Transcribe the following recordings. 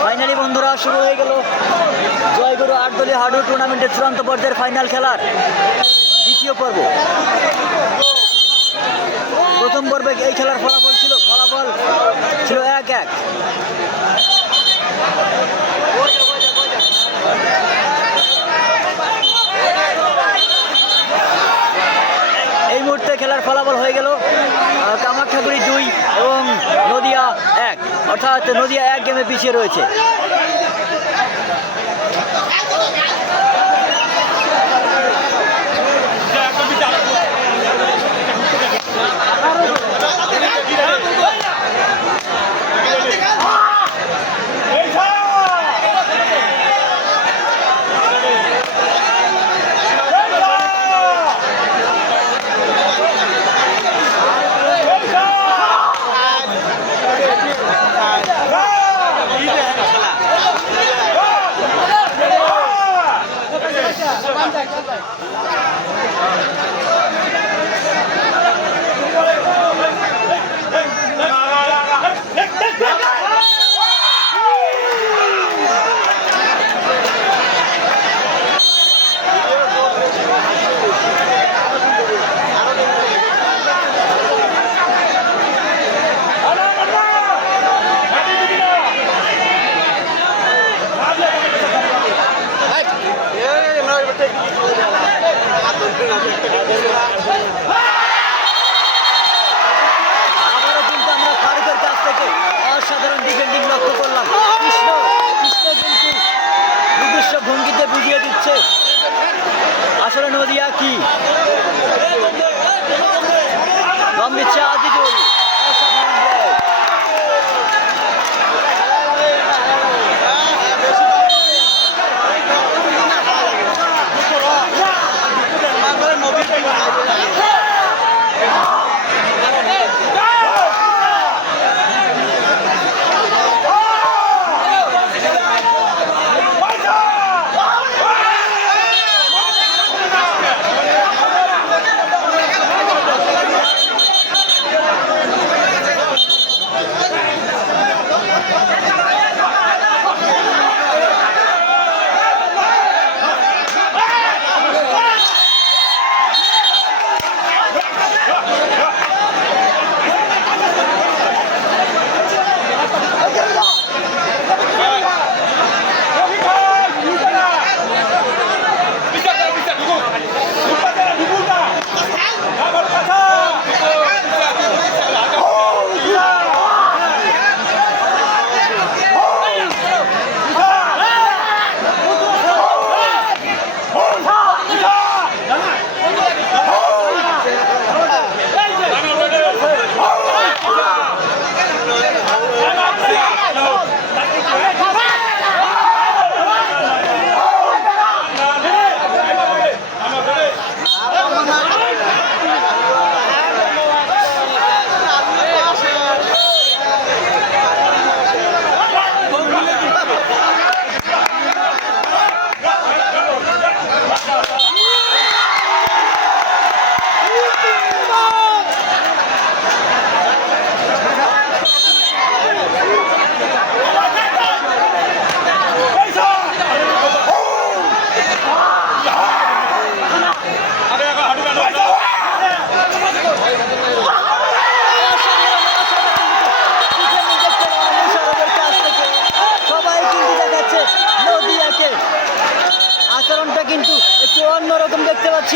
Finally বন্ধুরা শুরু হয়ে গেল জয়গুরু আটদলীয় হাডু টুর্নামেন্টের চূড়ান্ত পর্যায়ের ফাইনাল খেলার দ্বিতীয় পর্ব। প্রথম পর্বে এই খেলার ফলাফল ছিল ফলাফল ছিল এক এক। এই মুহূর্তে খেলার ফলাফল হয়ে গেল আহ, কামাখ্যাগুড়ি দুই এবং নদিয়া এক। অর্থাৎ নদিয়া এক গেমে পিছিয়ে রয়েছে।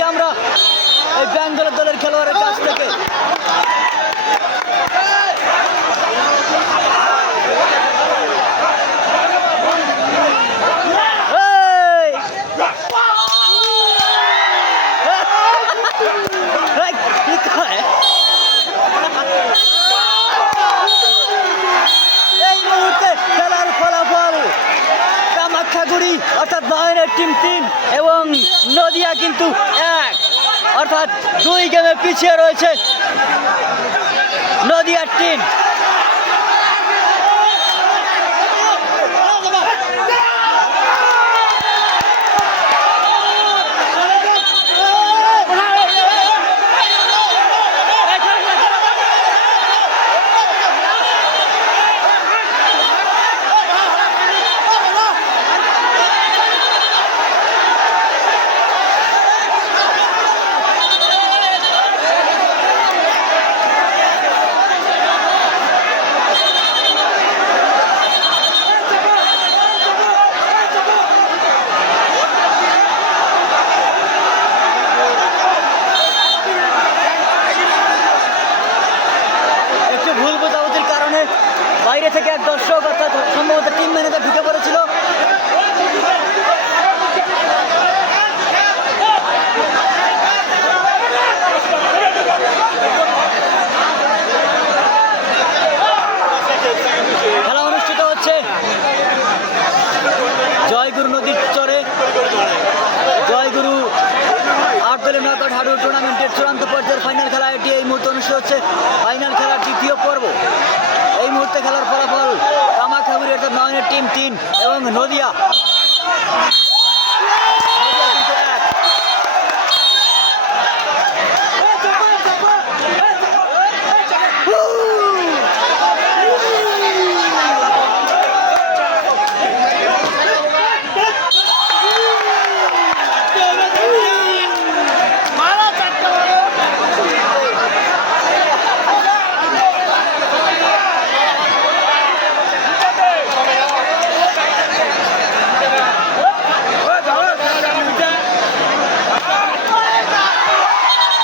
আমরা। এই ব্যাঙ্গালোর দলের খেলোয়াড়ের কাছ থেকে এই! এই, কি কয়? এই মুহূর্তে খেলার ফলাফল কামাখ্যাগুড়ি অর্থাৎ নয়নের টিম তিন এবং নদিয়া কিন্তু এক অর্থাৎ দুই গেমে পিছিয়ে রয়েছে নদিয়ার টিম। চূড়ান্ত পর্যায়ের ফাইনাল খেলা এটি। এই মুহূর্তে অনুষ্ঠিত হচ্ছে ফাইনাল খেলার দ্বিতীয় পর্ব। এই মুহূর্তে খেলার ফলাফল কামাখাগুড়ি অর্থাৎ নয়নের টিম তিন এবং নদিয়া কিন্তু এক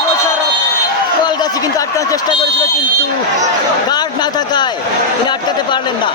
মোশাররফ কলগাছি কিন্তু আটকানোর চেষ্টা করেছিল কিন্তু গার্ড না থাকায় তিনি আটকাতে পারলেন না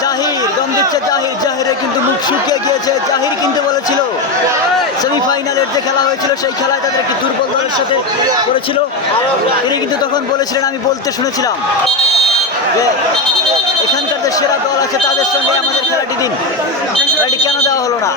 জাহির দম দিচ্ছে জাহির জাহিরের কিন্তু মুখ শুকিয়ে গিয়েছে। জাহির কিন্তু বলেছিল, সেমিফাইনালের যে খেলা হয়েছিল, সেই খেলায় তাদের একটি দুর্বল দলের সাথে করেছিল। তিনি কিন্তু তখন বলেছিলেন, আমি বলতে শুনেছিলাম যে এখানকার যে সেরা দল আছে, তাদের সঙ্গে আমাদের খেলাটি দিন। খেলাটি কেন দেওয়া হলো না?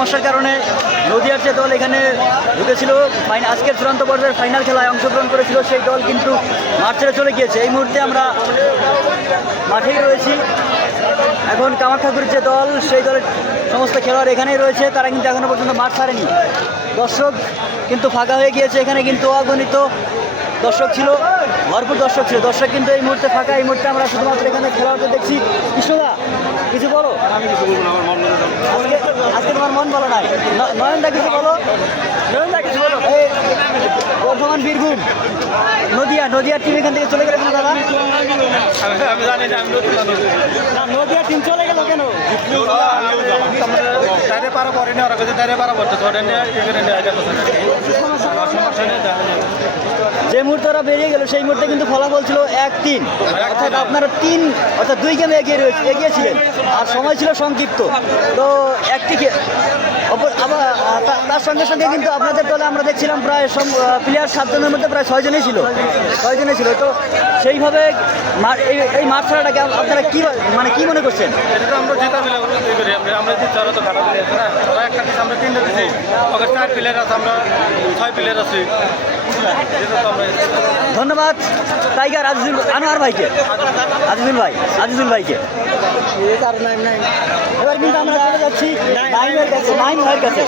সমস্যার কারণে নদিয়ার যে দল এখানে ঢুকেছিল, ফাইন আজকের চূড়ান্ত পর্যায়ের ফাইনাল খেলায় অংশগ্রহণ করেছিল সেই দল কিন্তু মাঠ চলে গিয়েছে। এই মুহূর্তে আমরা মাঠেই রয়েছি। এখন কামাখ্যাগুড়ির যে দল, সেই দলের সমস্ত খেলোয়াড় এখানেই রয়েছে। তারা কিন্তু এখনও পর্যন্ত মাঠ ছাড়েনি। দর্শক কিন্তু ফাঁকা হয়ে গিয়েছে। এখানে কিন্তু অগণিত দর্শক ছিল। ভরপুর দর্শক ছিল। দর্শক কিন্তু এই মুহূর্তে ফাঁকা এই মুহূর্তে আমরা শুধুমাত্র এখানে খেলোয়াড়দের দেখছি। কৃষ্ণদা কিছু বলো? আজকে আজকে তোমার মন বলো নাই। ন- নয়নদা কিছু বলো? নয়নদা কিছু বলো? এই বর্ধমান বীরভূম। নদিয়া নদিয়ার টিম এখান থেকে চলে গেলে কেন দাদা? আমি জানি না আমি না নদিয়া টিম চলে গেল কেন? তারে পারা পরে নিয়ে ওরা কাছে তারে পারা পড়তে ধরে নিয়ে এখানে নিয়ে যেতে সমস্যা নেই দেখা যাবে। যে মুহূর্তে ওরা বেরিয়ে গেল সেই মুহূর্তে কিন্তু ফলাফল ছিল এক তিন। অর্থাৎ আপনারা তিন অর্থাৎ দুই গেমে এগিয়ে রয়েছে এগিয়েছিলেন। আর সময় ছিল সংক্ষিপ্ত। তো একটি আবার তার সঙ্গে সঙ্গে কিন্তু আপনাদের দলে আমরা দেখছিলাম প্রায় প্লেয়ার সাতজনের মধ্যে প্রায় ছয়জনই ছিল। ছয়জনই ছিল। তো সেইভাবে এই মাঠ ছাড়াটাকে আপনারা কী মানে কি মনে করছেন? আমরা একটা তিনটা দিচ্ছি ওকে চার প্লেয়ার আছে আমরা ছয় প্লেয়ার আছি। ধন্যবাদ, টাইগার আজিজুল, আনোয়ার ভাইকে। আজিজুল ভাই, আজিজুল ভাইকে। এবার কিন্তু আমরা চলে যাচ্ছি নাইম ভাইয়ের কাছে।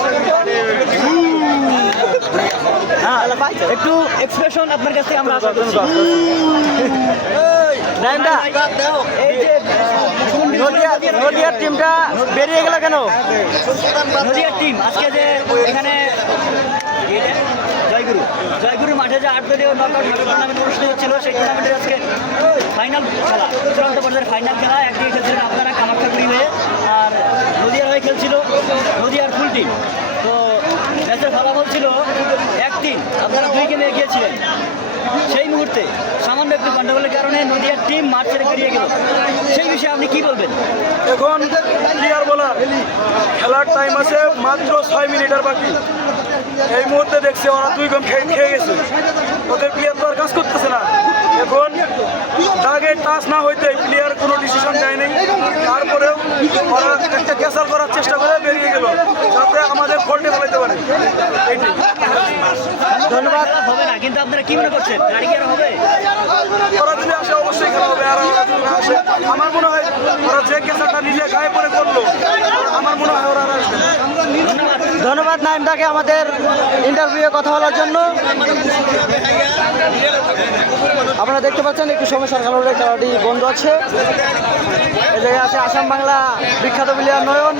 হ্যাঁ একটু এক্সপ্রেশন আপনার কাছে আমরা আশা করছি। নদিয়ার টিমটা বেরিয়ে গেল কেন? নদিয়ার টিম আজকে যে এখানে জয়গুরু। জয়গুরু মাঠে যে আট দলীয় নকআউট টুর্নামেন্ট অনুষ্ঠিত হচ্ছিল, সেই টুর্নামেন্টের আজকে ফাইনাল খেলা। চূড়ান্ত পর্যায়ের ফাইনাল খেলা একদিকে খেলছিলেন আপনারা কামাখ্যাগুড়ি হয়ে, আর নদিয়ার হয়ে খেলছিল নদিয়ার ফুল টিম তো ম্যাচের ফলাফল ছিল এক তিন। আপনারা দুই গেমে এগিয়েছিলেন। সেই মুহূর্তে সামান্য একটু গন্ডগোলের কারণে নদিয়ার টিম মাঠ ছেড়ে বেরিয়ে গেল। সেই বিষয়ে আপনি কি বলবেন? এখন কি আর বলার? খেলার টাইম আছে মাত্র ছয় মিনিট আর বাকি। এই মুহূর্তে দেখছি ওরা দুই গম খেয়ে খেয়ে গেছে। ওদের প্লেয়ার তো আর কাজ করতেছে না। এখন তাকে টাচ না হইতে প্লেয়ার কোনো ডিসিশন দেয় নেই। তারপরেও ওরা একটা ক্যাসার করার চেষ্টা করে বেরিয়ে গেল। তারপরে আমাদের ফল্টে ফেলাইতে পারে। ধন্যবাদ। কিন্তু আপনারা কি মনে করছেন? গাড়ি কি আর হবে? ওরা যদি আসে অবশ্যই খেলা হবে আর ওরা যদি না আসে আমার মনে হয় ওরা যে ক্যাসালটা নিজে গায়ে পরে করল আমার মনে হয় ওরা আসবে ধন্যবাদ নাইমদাকে আমাদের ইন্টারভিউয়ে কথা বলার জন্য। আপনারা দেখতে পাচ্ছেন একটু সমস্যার কারণে খেলাটি বন্ধ আছে। এই জায়গায় আছে আসাম বাংলা বিখ্যাত প্লেয়ার নয়ন।